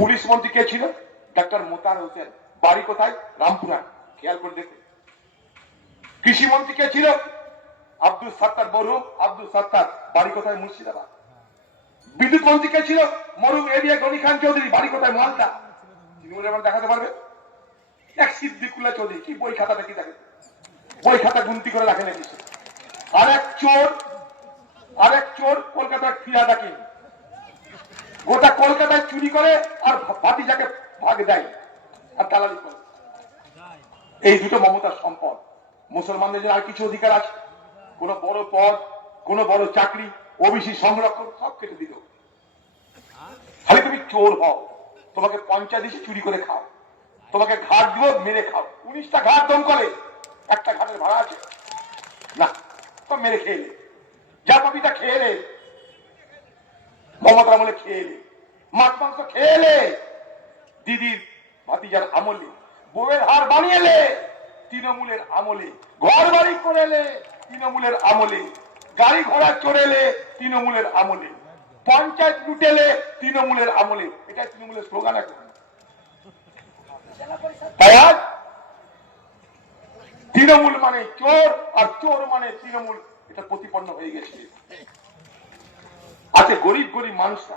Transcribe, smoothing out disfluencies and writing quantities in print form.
Police মন্ত্রী কে ছিল? Doctor মোতার Hossain. বাড়ি কোথায়? রামপুরহাট। খেয়াল করে দেখুন। কৃষি মন্ত্রী কে ছিল? আব্দুল সত্তার মরহুম আব্দুল সত্তার। বাড়ি কোথায়? মুর্শিদাবাদ। বিদ্যুৎ মন্ত্রী কে ছিল? মরহুম এরিয়া গনি খান চৌধুরী। বাড়ি কোথায়? মালদা। তৃণমূলের আমার দেখাতে পারবে? এক সিদ্দিকুল্লাহ চৌধুরী। কি বই খাতাটা কি দেখে? বই খাতা গুনতি করে রাখেন এসে। আরেক চোর কলকাতার ফিরাদা কিং। গোটা কলকাতায় চুরি করে আর ভাতিজাকে ভাগ দেয় আর দালালি করে। এই দুটো মমতার সম্পদ। মুসলমানদের জন্য আর কিছু অধিকার আছে? কোন বড় পদ, কোন বড় চাকরি, ওবিসি সংরক্ষণ সব কেটে দিল। খালি তুমি চোর হও, তোমাকে পঞ্চায়েত এসে চুরি করে খাও, তোমাকে ঘাট দিব মেরে খাও। 19টা ঘাট দমকলে, একটা ঘাটের ভাড়া আছে না, তো মেরে খেয়ে যা পাবিটা খেয়ে রে। মমতার আমলে খেয়ে এলে, মাছ মাংস খেয়ে এলে, দিদির ভাতিজার আমলে, বউয়ের হার বানিয়েলে তৃণমূলের আমলে, ঘর বাড়ি করে এলে তৃণমূলের আমলে, গাড়ি ঘোড়া চড়েলে তৃণমূলের আমলে, পঞ্চায়েত লুটেলে তৃণমূলের আমলে। এটা তৃণমূলের স্লোগান এখন। তাই আজ তৃণমূল মানে চোর আর চোর মানে তৃণমূল, এটা প্রতিপন্ন হয়ে গেছে। আছে গরিব গরিব মানুষরা